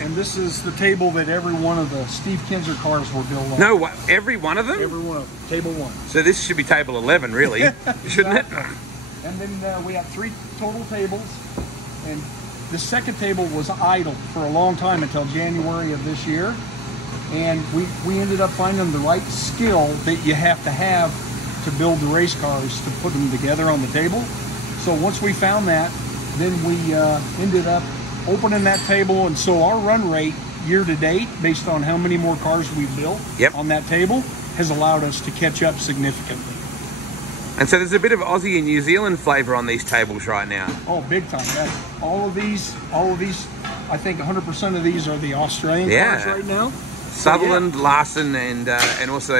And this is the table that every one of the Steve Kinser cars were built on. No, what? Every one of them? Every one of them. Table 1. So this should be table 11, really, shouldn't it? And then we have 3 total tables. And the second table was idle for a long time until January of this year. And we ended up finding the right skill that you have to build the race cars to put them together on the table. So once we found that, then we ended up opening that table, and so our run rate year to date, based on how many more cars we've built on that table, has allowed us to catch up significantly. And so there's a bit of Aussie and New Zealand flavor on these tables right now. Oh, big time. All of these, I think 100% of these are the Australian cars right now. Sutherland, Larson, and also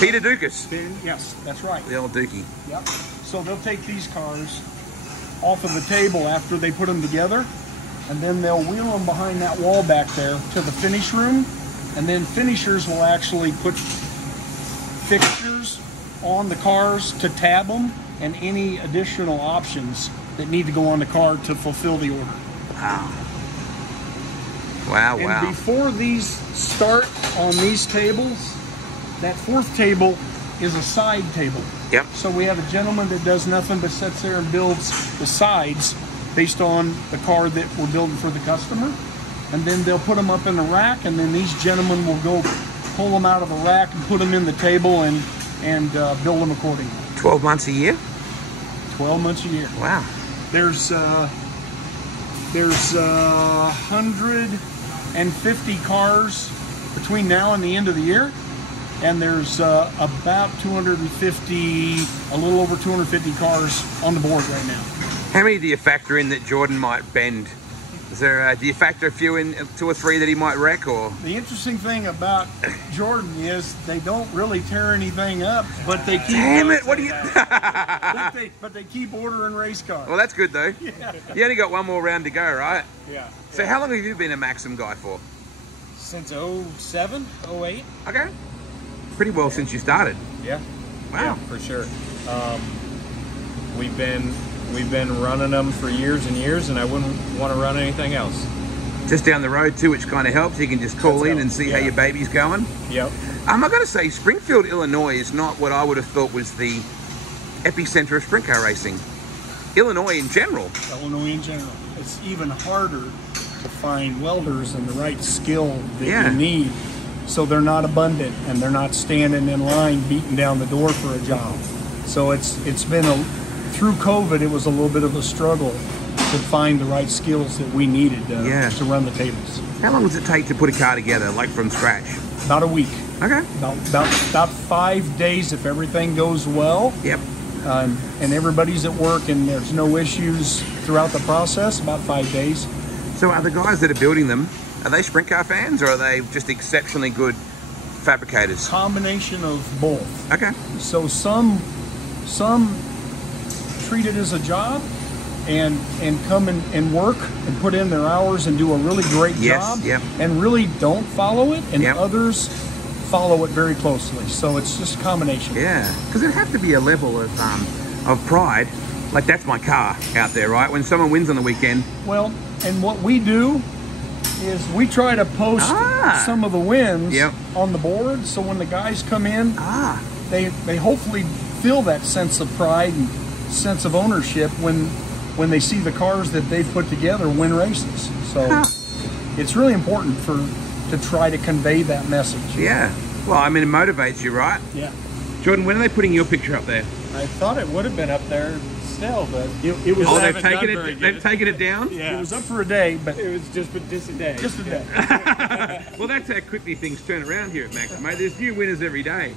Peter Dukas. Yes, that's right. The old Dookie. Yep. So they'll take these cars off of the table after they put them together, and then they'll wheel them behind that wall back there to the finish room, and then finishers will actually put fixtures on the cars to tab them and any additional options that need to go on the car to fulfill the order. Wow. Wow, and before these start on these tables, that 4th table is a side table. Yep. So we have a gentleman that does nothing but sits there and builds the sides based on the car that we're building for the customer. And then they'll put them up in the rack, and then these gentlemen will go pull them out of the rack and put them in the table and build them accordingly. 12 months a year? 12 months a year. Wow. There's 150 cars between now and the end of the year, and there's about 250, a little over 250 cars on the board right now. How many do you factor in that Jordan might bend? Is there, do you factor a few in, 2 or 3 that he might wreck, or? The interesting thing about Jordan is they don't really tear anything up, but they keep. Damn it! What do you? but they keep ordering race cars. Well, that's good though. Yeah. You only got one more round to go, right? Yeah. So how long have you been a Maxim guy for? Since 07, 08. Okay. Pretty well since you started. Yeah. Wow. Yeah, for sure. We've been running them for years and years, and I wouldn't want to run anything else. Just down the road too, which kind of helps. You can just call in and see how your baby's going. Yep. I got to say, Springfield, Illinois is not what I would have thought was the epicenter of sprint car racing. Illinois in general. Illinois in general. It's even harder to find welders and the right skill that you need, so they're not abundant and they're not standing in line beating down the door for a job. So it's been through COVID, it was a little bit of a struggle to find the right skills that we needed to run the tables. How long does it take to put a car together, like from scratch? About a week. Okay. About 5 days if everything goes well. Yep. And everybody's at work and there's no issues throughout the process, about 5 days. So are the guys that are building them, are they sprint car fans, or are they just exceptionally good fabricators? Combination of both. Okay. So some treat it as a job and come and work and put in their hours and do a really great job and really don't follow it, and others follow it very closely. So it's just a combination. Yeah, because it'd have to be a level of pride. Like, that's my car out there, right? When someone wins on the weekend. Well, and what we do is we try to post some of the wins on the board, so when the guys come in, they hopefully feel that sense of pride and sense of ownership when they see the cars that they've put together win races. So it's really important to try to convey that message. Yeah. Well, I mean, it motivates you, right? Yeah. Jordan, when are they putting your picture up there? I thought it would have been up there still, but it was. Oh, they've taken it down? Yeah. It was up for a day, but it was just a day. Just a day. Well, that's how quickly things turn around here at Maxim, mate. There's new winners every day.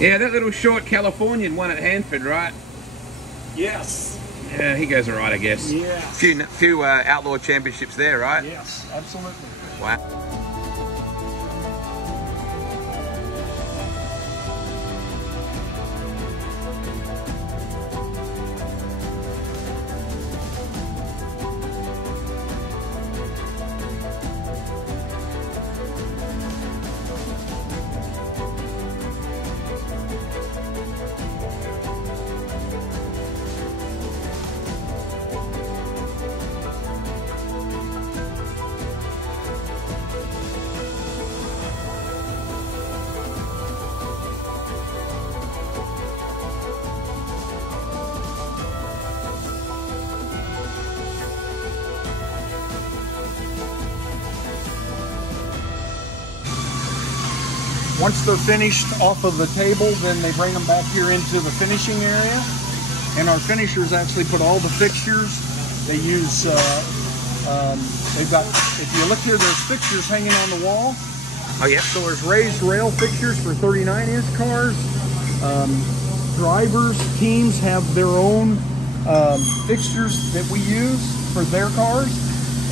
Yeah, that little short Californian won at Hanford, right? Yes. Yeah, he goes all right, I guess. Yeah. Few outlaw championships there, right? Yes, absolutely. Wow. once they're finished off of the table, then they bring them back here into the finishing area. And our finishers actually put all the fixtures. They use, they've got, if you look here, there's fixtures hanging on the wall. Oh, yeah. So there's raised rail fixtures for 39-inch cars. Drivers, teams have their own fixtures that we use for their cars.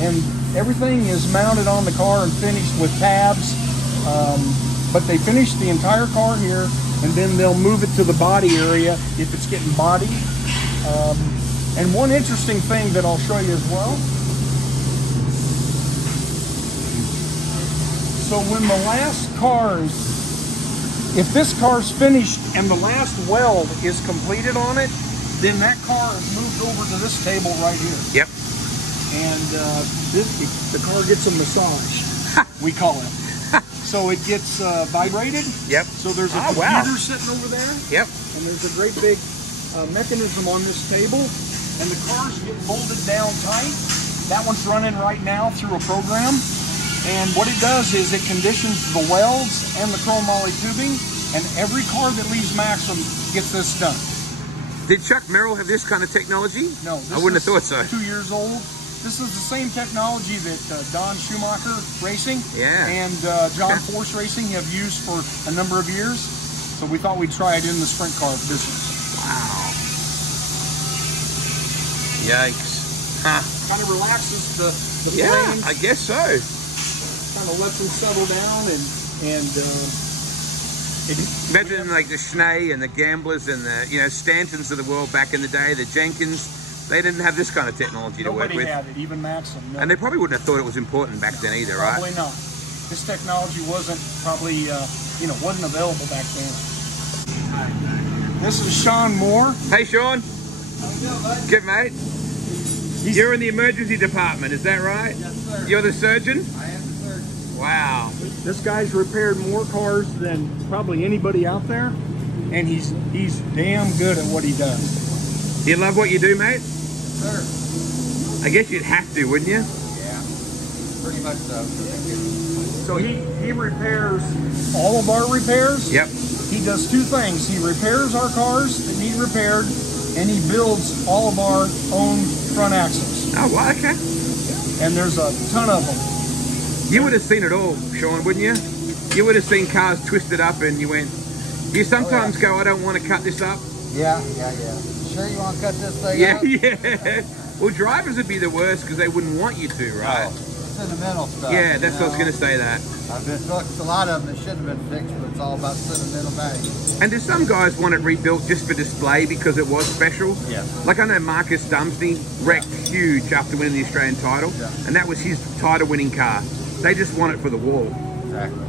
And everything is mounted on the car and finished with tabs. But they finish the entire car here, and then they'll move it to the body area if it's getting bodied. And one interesting thing that I'll show you as well. So when the last cars, if this car's finished and the last weld is completed on it, then that car is moved over to this table right here. Yep. And the car gets a massage, we call it. So it gets vibrated. Yep. So there's a computer sitting over there. Yep. And there's a great big mechanism on this table. And the cars get bolted down tight. That one's running right now through a program. And what it does is it conditions the welds and the chromoly tubing. And every car that leaves Maxim gets this done. Did Chuck Merrill have this kind of technology? No. I wouldn't have thought so. 2 years old. This is the same technology that Don Schumacher Racing and John Force Racing have used for a number of years. So we thought we'd try it in the sprint car business. Wow. Yikes. Huh. Kind of relaxes the flames. I guess so. Kind of lets them settle down and imagine like the Schnee and the Gamblers and the Stantons of the world back in the day, the Jenkins. They didn't have this kind of technology to work with. Nobody had it, even Maxim. No. And they probably wouldn't have thought it was important back then either, right? Probably not. This technology wasn't probably, wasn't available back then. This is Sean Moore. Hey, Sean. How you doing, bud? Good, mate. You're in the emergency department, is that right? Yes, sir. You're the surgeon? I am the surgeon. Wow. This guy's repaired more cars than probably anybody out there, and he's damn good at what he does. Do you love what you do, mate? Sir. I guess you'd have to, wouldn't you? Yeah, pretty much so. So he repairs all of our repairs. Yep. He does two things. He repairs our cars that need repaired, and he builds all of our own front axles. Oh, well, okay. And there's a ton of them. You would have seen it all, Sean, wouldn't you? You would have seen cars twisted up and you went, you sometimes go, I don't want to cut this up. Yeah. Sure you want to cut this thing up? Yeah. Well, drivers would be the worst because they wouldn't want you to, right? Oh, sentimental stuff. Yeah, that's what I was going to say that. I've been fixed a lot of them that should have been fixed, but it's all about sentimental value. And do some guys want it rebuilt just for display because it was special? Yeah. Like I know Marcus Dumsney wrecked huge after winning the Australian title, and that was his title-winning car. They just want it for the wall. Exactly.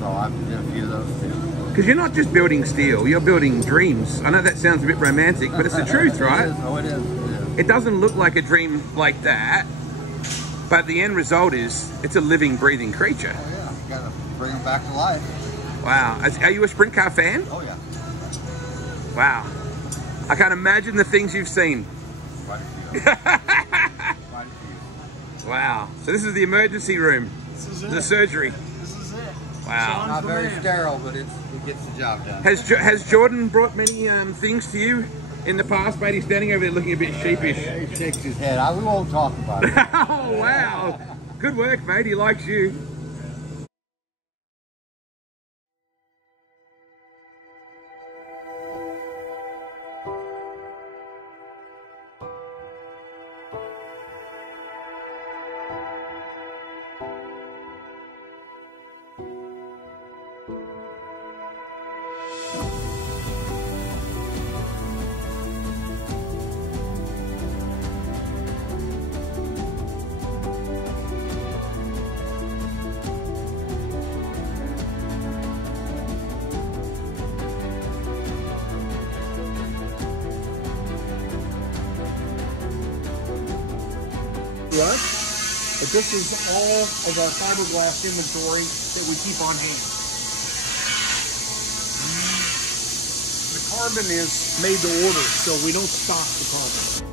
So I've did a few of those too. Because you're not just building steel, you're building dreams. I know that sounds a bit romantic, but it's the truth, right? It is. Oh, it is. It doesn't look like a dream like that, but the end result is it's a living, breathing creature. Oh yeah, you gotta bring them back to life. Wow. Are you a sprint car fan? Oh yeah. Wow. I can't imagine the things you've seen. Quite a few. Quite a few. Wow. So this is the emergency room. This is The surgery. This is it. Wow. Not very sterile, but it gets the job done. Has Jordan brought many things to you in the past, mate? He's standing over there looking a bit sheepish. He shakes his head. We won't talk about it. Oh, wow. Good work, mate. He likes you. But this is all of our fiberglass inventory that we keep on hand. The carbon is made to order, so we don't stock the carbon.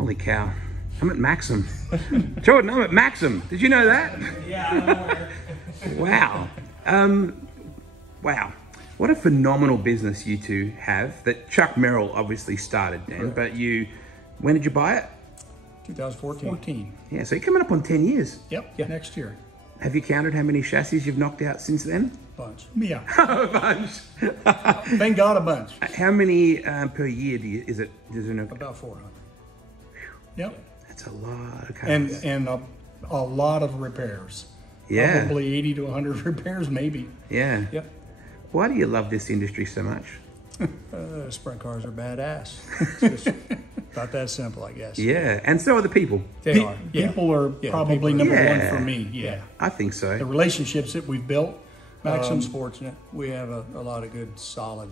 Holy cow. I'm at Maxim. Jordan, I'm at Maxim. Did you know that? Yeah. Wow. Wow. What a phenomenal business you two have that Chuck Merrill obviously started, Dan, but when did you buy it? 2014. Yeah, so you're coming up on 10 years. Yep. Yeah. Next year. Have you counted how many chassis you've knocked out since then? Bunch. Yeah. A bunch. Thank God, a bunch. How many per year does it knock? About 400. Yep. That's a lot of cars. And a lot of repairs. Yeah. Probably 80 to 100 repairs, maybe. Yeah. Yep. Why do you love this industry so much? Sprint cars are badass. It's just about that simple, I guess. Yeah, and so are the people. They are. Yeah. People are probably people are- number Yeah. one for me. Yeah. I think The so. relationships that we've built. Maxim's fortunate. We have a lot of good, solid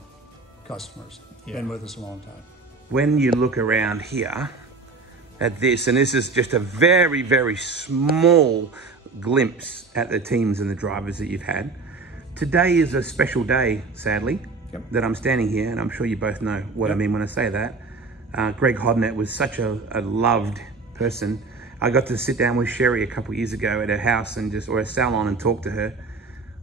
customers. Yeah. Been with us a long time. When you look around here at this, and this is just a very, very small glimpse at the teams and the drivers that you've had. Today is a special day, sadly, that I'm standing here, and I'm sure you both know what I mean when I say that. Greg Hodnett was such a loved person. I got to sit down with Sherry a couple of years ago at her house or a salon and talk to her.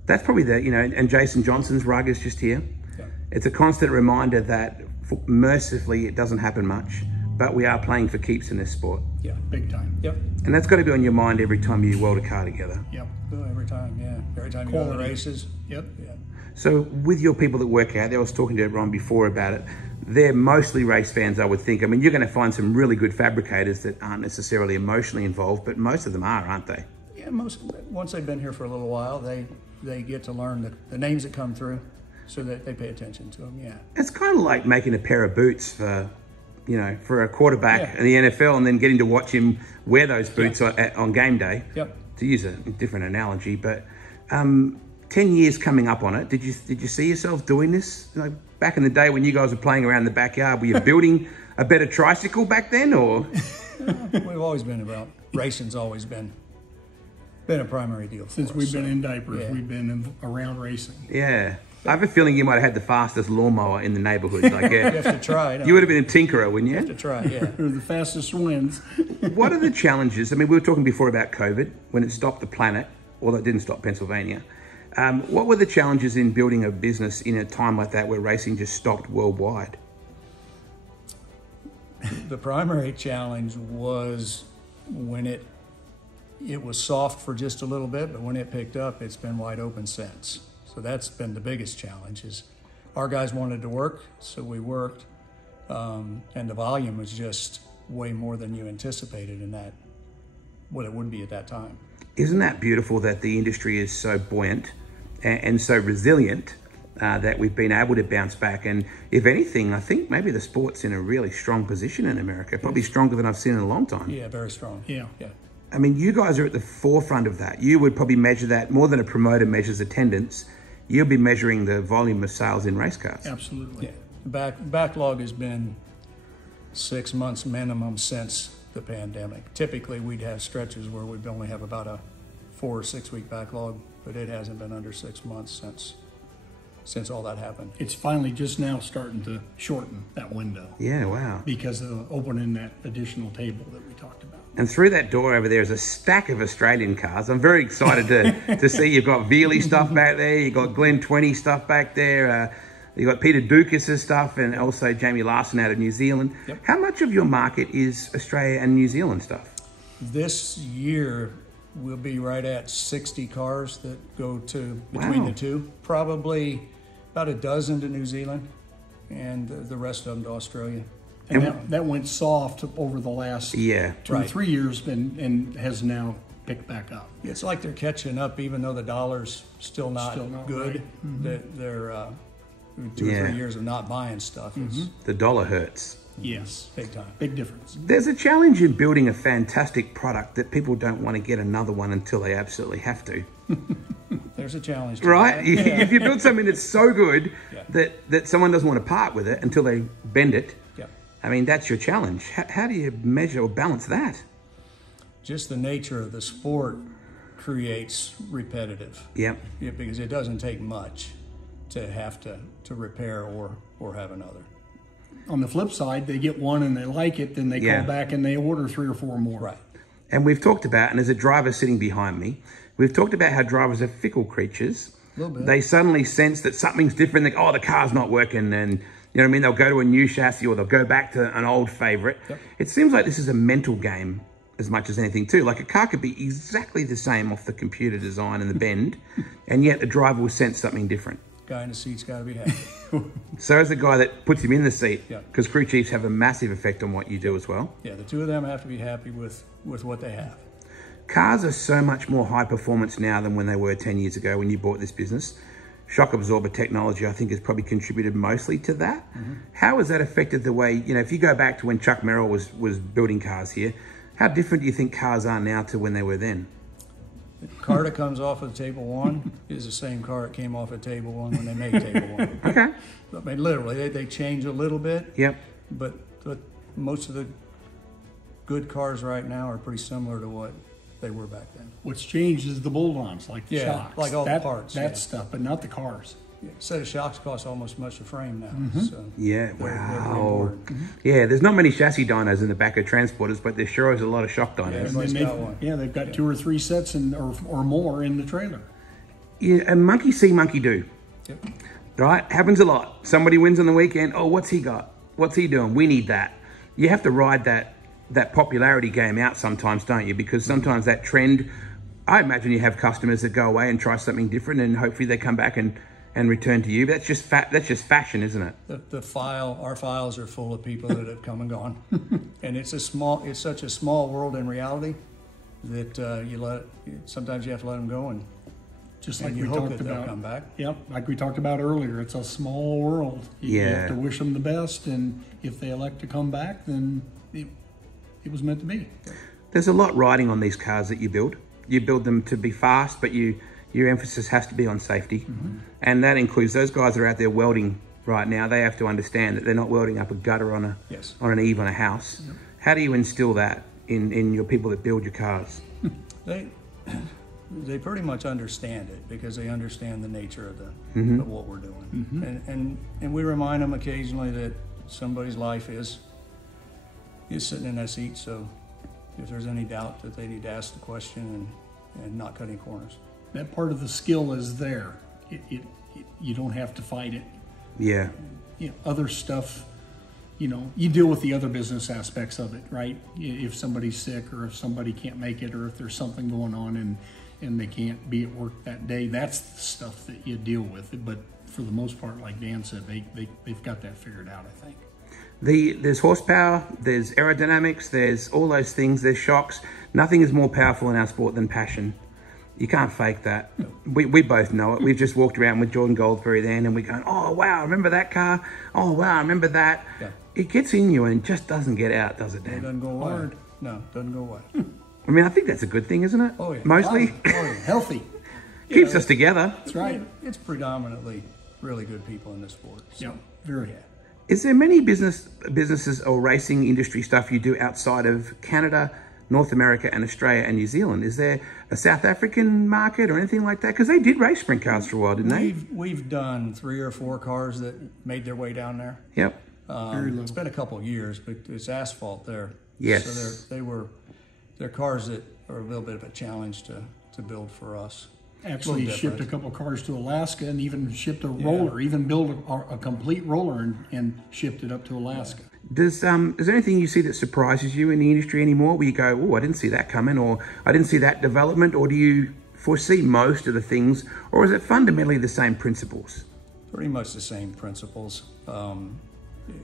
That's probably and Jason Johnson's rug is just here. Yeah. It's a constant reminder that mercifully it doesn't happen much, but we are playing for keeps in this sport. Yeah, big time. Yep. And that's got to be on your mind every time you weld a car together. Yep. Oh, every time, yeah. Every time you go to the Quality. races. Yep. Yeah. So with your people that work out there, I was talking to Ron before about it, they're mostly race fans, I would think. I mean, you're going to find some really good fabricators that aren't necessarily emotionally involved, but most of them are, aren't they? Yeah, once they've been here for a little while, they get to learn the names that come through so that they pay attention to them, yeah. It's kind of like making a pair of boots for a quarterback in the NFL and then getting to watch him wear those boots on game day. Yep. To use a different analogy, but 10 years coming up on it, did you see yourself doing this? Like back in the day when you guys were playing around in the backyard, were you building a better tricycle back then, or? We've always been about, racing's always been a primary deal for Since us. we've been in diapers, yeah. we've been around racing. Yeah. I have a feeling you might have had the fastest lawnmower in the neighborhood. Like, You have to try. you would have been a tinkerer, wouldn't have to you? try, yeah. They're the fastest wins. What are the challenges? I mean, we were talking before about COVID, when it stopped the planet, although it didn't stop Pennsylvania. What were the challenges in building a business in a time like that where racing just stopped worldwide? The primary challenge was when it was soft for just a little bit, but when it picked up, it's been wide open since. So that's been the biggest challenge is our guys wanted to work, so we worked. And the volume was just way more than you anticipated in that, what it would be at that time. Isn't that beautiful that the industry is so buoyant and so resilient that we've been able to bounce back? And if anything, I think maybe the sport's in a really strong position in America, probably stronger than I've seen in a long time. Yeah, very strong. Yeah. Yeah. I mean, you guys are at the forefront of that. You would probably measure that more than a promoter measures attendance. You'll be measuring the volume of sales in race cars. Absolutely. Yeah. Backlog has been 6 months minimum since the pandemic. Typically, we'd have stretches where we'd only have about a 4 or 6 week backlog, but it hasn't been under 6 months since all that happened. It's finally just now starting to shorten that window Yeah, wow. because of opening that additional table that we talked about. And through that door over there is a stack of Australian cars. I'm very excited to see you've got Veely stuff back there. You've got Glen 20 stuff back there. You've got Peter Dukas' stuff and also Jamie Larson out of New Zealand. Yep. How much of your market is Australia and New Zealand stuff? This year, we'll be right at 60 cars that go to between Wow. the two. Probably about a dozen to New Zealand and the rest of them to Australia. And that went soft over the last Yeah. 2 or Right. 3 years and has now picked back up. It's like they're catching up, even though the dollar's still not good. right. They're 2 or Yeah. 3 years of not buying stuff. It's The dollar hurts. Yes. big time. Big difference. There's a challenge in building a fantastic product that people don't want to get another one until they absolutely have to. There's a challenge to Right? that. If you build something that's so good Yeah. that someone doesn't want to part with it until they bend it, Yeah. I mean, that's your challenge. How do you measure or balance that? Just the nature of the sport creates repetitive. Yep. Yeah, because it doesn't take much to have to repair or have another. on the flip side, they get one and they like it, then they Yeah. call back and they order 3 or 4 more. Right. And we've talked about, and there's a driver sitting behind me, we've talked about how drivers are fickle creatures. A little bit. They suddenly sense that something's different. They go, oh, the car's not working. And you know what I mean? They'll go to a new chassis or they'll go back to an old favorite. Yep. It seems like this is a mental game as much as anything too. Like a car could be exactly the same off the computer design and the bend, and yet the driver will sense something different. Guy in the seat's got to be happy. So is the guy that puts him in the seat, Yeah. because crew chiefs have a massive effect on what you do as well. Yeah, the two of them have to be happy with what they have. Cars are so much more high performance now than when they were 10 years ago when you bought this business. Shock absorber technology, I think, has probably contributed mostly to that. How has that affected the way, you know, if you go back to when Chuck Merrill was building cars here, how different do you think cars are now to when they were then? The car that comes off of table 1 is the same car that came off of table 1 when they made table 1. Okay. I mean, literally, they change a little bit, Yep. but most of the good cars right now are pretty similar to what they were back then. What's changed is the bolt-ons, like the Yeah, shocks. like all the parts, That yeah. stuff, but not the cars. Yeah, a set of shocks costs almost as much as a frame now. So Yeah, they're wow. important. Yeah, there's not many chassis dynos in the back of transporters, but there sure is a lot of shock dynos. Yeah. Everybody's And got one. Yeah, they've got 2 or 3 sets or more in the trailer. Yeah, and monkey see, monkey do. Yep. Right? Happens a lot. Somebody wins on the weekend. Oh, what's he got? What's he doing? We need that. You have to ride that popularity game out sometimes, don't you? Because sometimes that trend, I imagine you have customers that go away and try something different, and hopefully they come back and return to you. But that's just fashion, isn't it? Our files are full of people that have come and gone, and it's such a small world in reality that sometimes you have to let them go, and Just and like you we hope talked that they'll about. come back. Yep, like we talked about earlier, it's a small world. You Yeah. have to wish them the best, and if they elect to come back, then it was meant to be. There's a lot riding on these cars that you build. You build them to be fast, but your emphasis has to be on safety. And that includes those guys that are out there welding right now. They have to understand that they're not welding up a gutter on Yes. an eave on a house. How do you instill that in your people that build your cars? They pretty much understand it because they understand the nature of what we're doing, and we remind them occasionally that somebody's life is sitting in that seat. So if there's any doubt, that they need to ask the question and not cut any corners. That part of the skill is there. You don't have to fight it. Yeah. You know, other stuff, you know, you deal with the other business aspects of it, right? If somebody's sick or if somebody can't make it or if there's something going on and they can't be at work that day, that's the stuff that you deal with. But for the most part, like Dan said, they've got that figured out, I think. There's horsepower, there's aerodynamics, there's all those things, there's shocks. Nothing is more powerful in our sport than passion. You can't fake that. We both know it. We've just walked around with Jordan Goldesberry then and we're going, oh, wow, remember that car? Oh, wow, remember that? Yeah. It gets in you and it just doesn't get out, does it, It Dan? doesn't go away. No, it doesn't go away. I mean, I think that's a good thing, isn't it? Oh, yeah. Mostly. Oh, yeah. Healthy. Keeps us together. That's right. It's predominantly really good people in this sport. So. Yeah, very. Yeah. Is there many businesses or racing industry stuff you do outside of Canada, North America, and Australia and New Zealand? Is there a South African market or anything like that? Because they did race sprint cars for a while, didn't they? We've done 3 or 4 cars that made their way down there. Yep. It's been a couple of years, but it's asphalt there. Yes. So they're cars that are a little bit of a challenge to build for us. Actually Little shipped a different. couple of cars to Alaska and even shipped a roller, even built a complete roller and shipped it up to Alaska. Is there anything you see that surprises you in the industry anymore where you go, oh, I didn't see that coming, or I didn't see that development, or do you foresee most of the things, or is it fundamentally the same principles? Pretty much the same principles.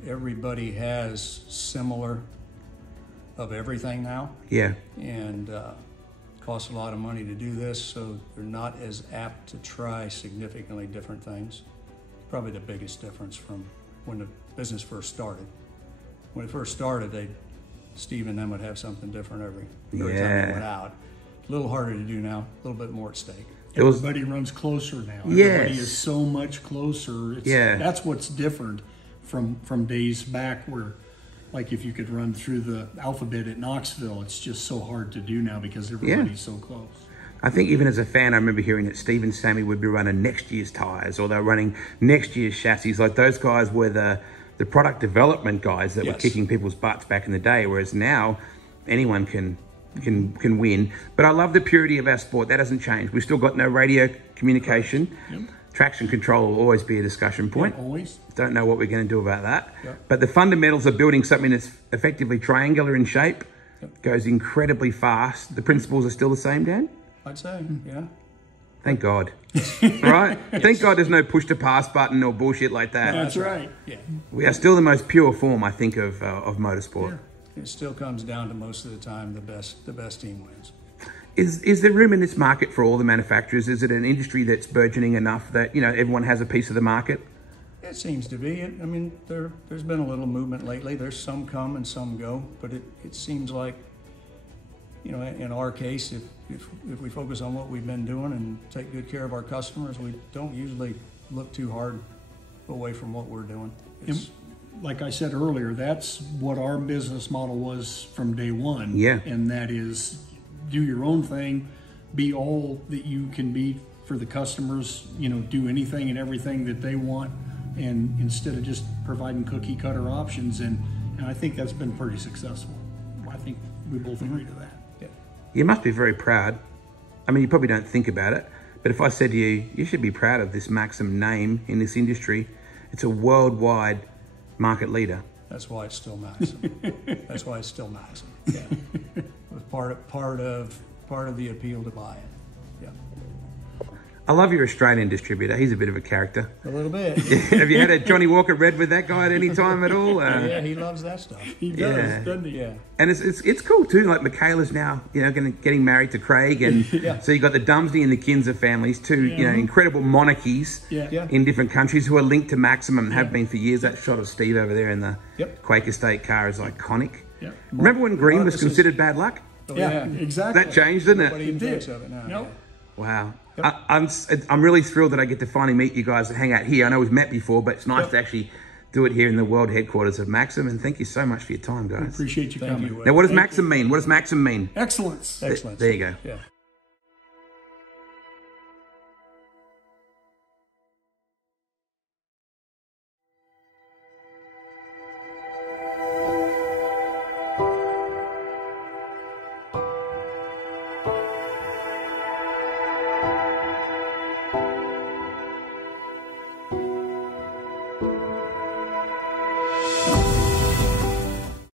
Everybody has similar of everything now, Yeah. and costs a lot of money to do this, so they're not as apt to try significantly different things. Probably the biggest difference from when the business first started. When it first started, Steve and them would have something different every time they went out. A little harder to do now, a little bit more at stake. Everybody runs closer now. Yes. Everybody is so much closer. That's what's different from days back where, like, if you could run through the alphabet at Knoxville, it's just so hard to do now because everybody's so close. I think even as a fan, I remember hearing that Steve and Sammy would be running next year's tyres, or they're running next year's chassis. Like, those guys were the the product development guys that were Yes. kicking people's butts back in the day, whereas now anyone can win. But I love the purity of our sport. That hasn't changed. We've still got no radio communication. Yep. Traction control will always be a discussion point. Always. Don't know what we're going to do about that. Yep. But the fundamentals of building something that's effectively triangular in shape, Yep. goes incredibly fast. The principles are still the same, Dan? I'd say, yeah. Thank God. Right? Thank God there's no push to pass button or bullshit like that. That's right. Yeah. We are still the most pure form, I think, of motorsport. It still comes down to most of the time the best team wins. Is there room in this market for all the manufacturers? Is it an industry that's burgeoning enough that, you know, everyone has a piece of the market? It seems to be. I mean, there's been a little movement lately. There's some come and some go, but it seems like, you know, in our case, if we focus on what we've been doing and take good care of our customers, we don't usually look too hard away from what we're doing. Like I said earlier, that's what our business model was from day one. Yeah. And that is do your own thing, be all that you can be for the customers, you know, do anything and everything that they want, and instead of just providing cookie cutter options. And I think that's been pretty successful. I think we both agree to that. Yeah. You must be very proud. I mean, you probably don't think about it, but if I said to you, you should be proud of this Maxim name in this industry. It's a worldwide market leader. That's why it's still Maxim. That's why it's still Maxim. Yeah. It was part of the appeal to buy it. Yeah. I love your Australian distributor. He's a bit of a character. A little bit. Have you had a Johnny Walker Red with that guy at any time at all? Yeah, he loves that stuff. He does, Yeah. doesn't he? Yeah. And it's cool too. Like Michaela's now, you know, getting married to Craig, and Yeah. so you got the Dumsney and the Kinzer families, two you know, incredible monarchies Yeah. in different countries who are linked to Maximum and have been for years. That shot of Steve over there in the Yep. Quaker State car is iconic. Yep. Remember when green was Marcus is- considered bad luck? Oh, Yeah, exactly. That changed, didn't Nobody it? even did. thinks of it now. Nope. Wow. I'm really thrilled that I get to finally meet you guys and hang out here. I know we've met before, but it's nice to actually do it here in the world headquarters of Maxim. And thank you so much for your time, guys. Appreciate you Thank coming. you. Now, what does Maxim mean? What does Maxim mean? Excellence. Excellent. There you go. Yeah.